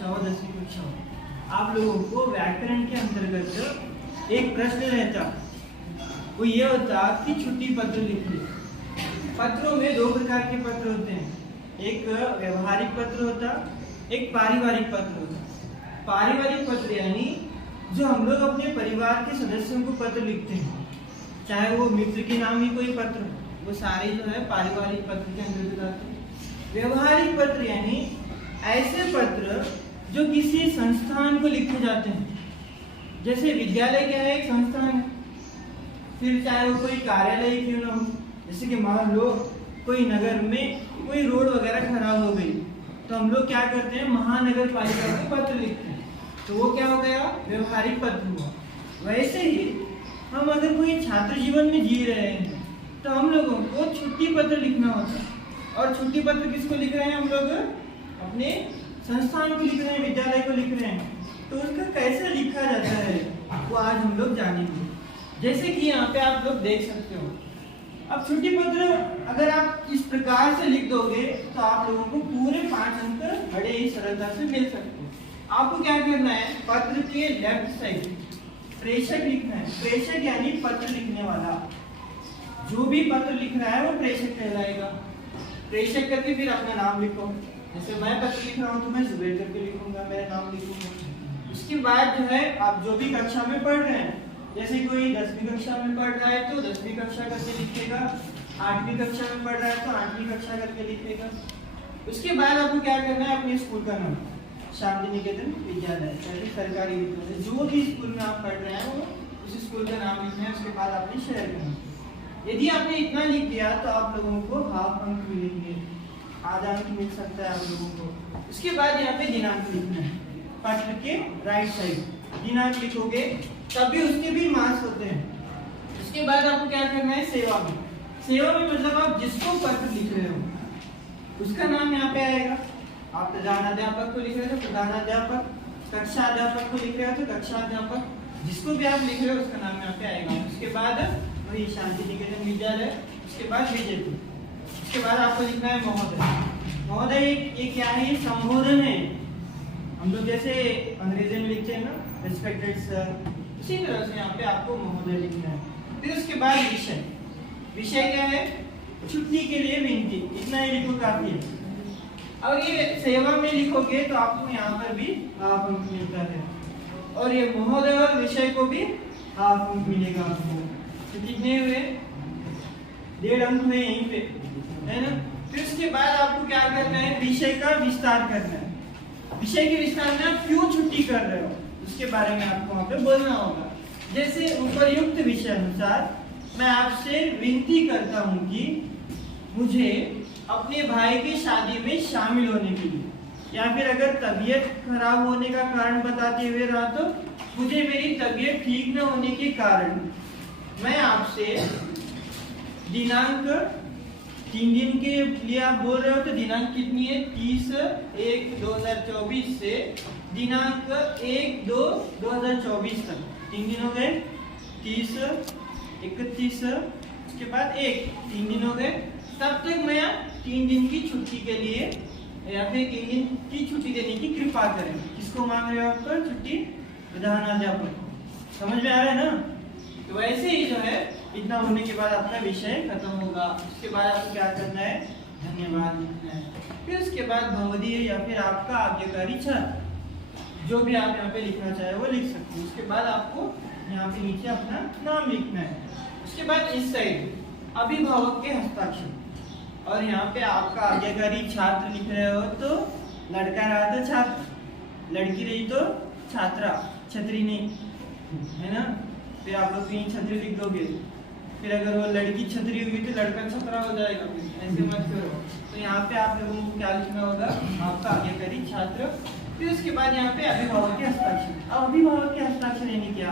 कक्षा हो 10वीं कक्षा हो, आप लोगों को व्याकरण के अंतर्गत एक प्रश्न रहता, वो ये होता कि छुट्टी पत्र लिखिए। पत्रों में दो प्रकार के पत्र होते हैं, एक व्यवहारिक पत्र होता, एक पारिवारिक पत्र होता। पारिवारिक पत्र यानी जो हम लोग अपने परिवार के सदस्यों को पत्र लिखते हैं, चाहे वो मित्र के नाम ही कोई पत्र, वो सारे जो है पारिवारिक पत्र के अंतर्गत आते हैं। व्यवहारिक पत्र यानी ऐसे पत्र जो किसी संस्थान को लिखे जाते हैं, जैसे विद्यालय क्या है, एक संस्थान है। फिर चाहे वो कोई कार्यालय क्यों ना हो, जैसे कि मान लो कोई नगर में कोई रोड वगैरह खराब हो गई, तो हम लोग क्या करते हैं, महानगर पालिका को पत्र लिखते हैं, तो वो क्या हो गया, व्यवहारिक पत्र हुआ। वैसे ही हम अगर कोई छात्र जीवन में जी रहे हैं तो हम लोगों को छुट्टी पत्र लिखना होता है। और छुट्टी पत्र किसको लिख रहे हैं, हम लोग अपने संस्थान को लिख रहे हैं, विद्यालय को लिख रहे हैं, तो उसका कैसे लिखा जाता है वो आज हम लोग जानेंगे। जैसे कि यहाँ पे आप लोग देख सकते हो, अब छुट्टी पत्र अगर आप इस प्रकार से लिख दोगे तो आप लोगों को पूरे 5 अंक बड़े ही सरलता से मिल सकते हैं। आपको क्या करना है, पत्र के लेफ्ट साइड प्रेषक लिखना है। प्रेषक यानी पत्र लिखने वाला, जो भी पत्र लिख रहा है वो प्रेषक कहलाएगा। प्रेषक करके फिर अपना नाम लिखो, जैसे मैं पत्र लिख रहा हूँ तो मैं जुबैर करके लिखूंगा, मेरा नाम लिखूंगा। उसके बाद जो है आप जो भी कक्षा में पढ़ रहे हैं, जैसे कोई 10वीं कक्षा में पढ़ रहा है तो 10वीं कक्षा करके लिखेगा, 8वीं कक्षा में पढ़ रहा है तो 8वीं कक्षा करके लिखेगा। उसके बाद आपको क्या करना है, अपने स्कूल का नाम, शांति निकेतन विद्यालय यानी सरकारी विद्यालय, जो भी स्कूल में आप पढ़ रहे हैं वो उस स्कूल का नाम लिखना है। उसके बाद अपने शहर का नाम। यदि आपने इतना लिख दिया तो आप लोगों को हाफ अंक मिलेंगे, आधा अंक मिल सकता है आप लोगों को। उसके बाद यहाँ पे दिनांक लिखना है, पत्र के राइट साइड दिनांक लिखोगे तभी उसके भी मार्क्स होते हैं। उसके बाद आपको क्या करना है, सेवा में। सेवा में मतलब आप जिसको पत्र लिख रहे हो उसका नाम यहाँ पे आएगा। आप प्रधानाध्यापक को लिख रहे हो तो प्रधानाध्यापक, कक्षा अध्यापक को लिख रहे हो तो कक्षा अध्यापक, जिसको भी आप लिख रहे हो उसका नाम यहाँ पे आएगा। उसके बाद वही शांति निकेतन विद्यालय, उसके बाद विजयपुर। उसके बाद आपको लिखना है महोदय। महोदय ये क्या है, संबोधन है। हम लोग जैसे अंग्रेजी में लिखते हैं ना रिस्पेक्टेड सर, उसी तरह से यहाँ पे आपको महोदय लिखना है। फिर उसके बाद विषय। विषय क्या है, छुट्टी के लिए विनती, इतना ही लिखो काफी है। और ये सेवा में लिखोगे तो आपको यहाँ पर भी हाफ अंक मिलता है, और ये महोदय और विषय को भी हाफ अंक मिलेगा आपको। तो कितने हुए, 1.5 अंक हुए यहीं पे, है ना। फिर उसके बाद आपको क्या करना है, विषय का विस्तार करना है। विषय के विस्तार में आप क्यों छुट्टी कर रहे हो उसके बारे में आपको वहाँ पे बोलना होगा। जैसे उपयुक्त विषय अनुसार मैं आपसे विनती करता हूँ कि मुझे अपने भाई की शादी में शामिल होने के लिए, या फिर अगर तबीयत खराब होने का कारण बताते हुए रहा तो मुझे मेरी तबीयत ठीक न होने के कारण मैं आपसे दिनांक 3 दिन के लिए आप बोल रहे हो, तो दिनांक कितनी है, 30/1/2024 से दिनांक 1/2/2024 तक 3 दिन हो गए, 30, 31, उसके बाद 3 दिन हो गए। तब तक मैं 3 दिन की छुट्टी के लिए या फिर 3 दिन की छुट्टी देने की कृपा करें। किसको मांग रहे हो आप पर छुट्टी, प्रधानाध्यापक। समझ में आ रहा है ना। तो वैसे ही जो है इतना होने के बाद अपना विषय खत्म होगा। उसके बाद आपको क्या करना है, धन्यवाद लिखना है। फिर उसके बाद भवदीय या फिर आपका आज्ञाकारी छात्र, जो भी आप यहाँ पे लिखना चाहे वो लिख सकते हैं। उसके बाद आपको यहाँ पे नीचे अपना नाम लिखना है। उसके बाद इस साइड अभिभावक के हस्ताक्षर, और यहाँ पे आपका आज्ञाकारी छात्र लिख रहे हो तो लड़का रहा तो छात्र, लड़की रही तो छात्रा, छतरी नहीं, है ना। फिर आप लोग कहीं छतरी लिख दोगे, फिर अगर वो लड़की छतरी हुई तो लड़का छतरा हो जाएगा, ऐसे मत करो। तो यहाँ पे आप लोगों को क्या लिखना होगा, आपका आज्ञाकारी छात्र। फिर उसके बाद यहाँ पे अभिभावक के हस्ताक्षर। अब अभिभावक के हस्ताक्षर यानी क्या,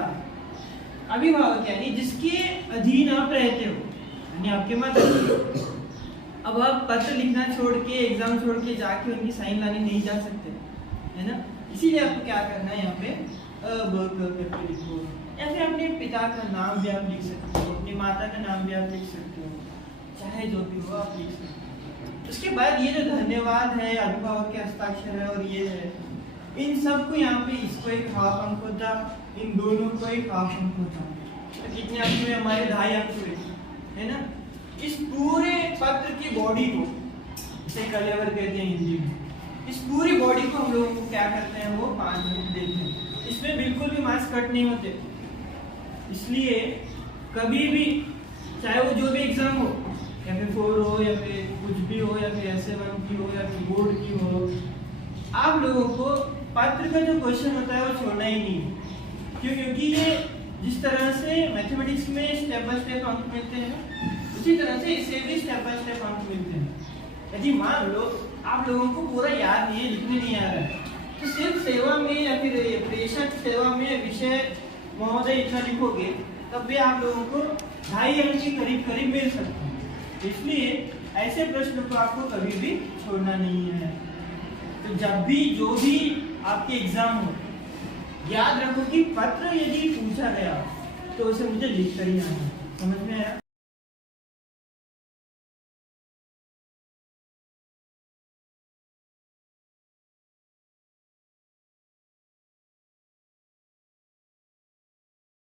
अभिभावक यानी जिसके अधीन आप रहते हो, यानी आपके माता। अब आप पत्र लिखना छोड़ के, एग्जाम छोड़ के जाके उनकी साइन लाने नहीं जा सकते, है ना। इसीलिए आपको क्या करना है, यहाँ पे करके लिखो, या फिर अपने पिता का नाम भी आप लिख सकते हो, अपनी माता का नाम भी आप लिख सकते हो, चाहे जो भी हो आप लिख सकते हो। उसके बाद ये जो धन्यवाद है, अभिभावक के हस्ताक्षर है और ये है, इन सबको यहाँ पे इसको एक हाफ अंक होता, इन दोनों को एक हाफ अंक होता, तो कितने अंक हुए हमारे? 2.5 अंक हुए, है ना। इस पूरे पत्र की बॉडी को, इसे कलेवर कहते हैं हिंदी में, इस पूरी बॉडी को हम लोगों को क्या करते हैं? वो 5 अंक देते हैं। इसमें बिल्कुल भी मार्क्स कट नहीं होते, इसलिए कभी भी चाहे वो जो भी एग्जाम हो, या फिर 4 हो या फिर कुछ भी हो, या फिर SA1 की हो या फिर बोर्ड की हो, आप लोगों को पत्र का जो क्वेश्चन होता है वो छोड़ना ही नहीं। क्यों? क्योंकि ये जिस तरह से मैथमेटिक्स में स्टेप बाय स्टेप अंक मिलते हैं, उसी तरह से इसे भी स्टेप बाय स्टेप अंक मिलते हैं। यदि मान लो आप लोगों को पूरा याद नहीं है, लिखने नहीं आ रहा है, तो सिर्फ सेवा में या फिर प्रेषक सेवा में विषय महोदय इतना लिखोगे, तब भी आप लोगों को 2.5 अंक के करीब करीब मिल सकते हैं। इसलिए ऐसे प्रश्न को आपको कभी भी छोड़ना नहीं है। तो जब भी जो भी आपके एग्जाम हो, याद रखो कि पत्र यदि पूछा गया तो उसे मुझे लिख कर ही आना। समझ में आया?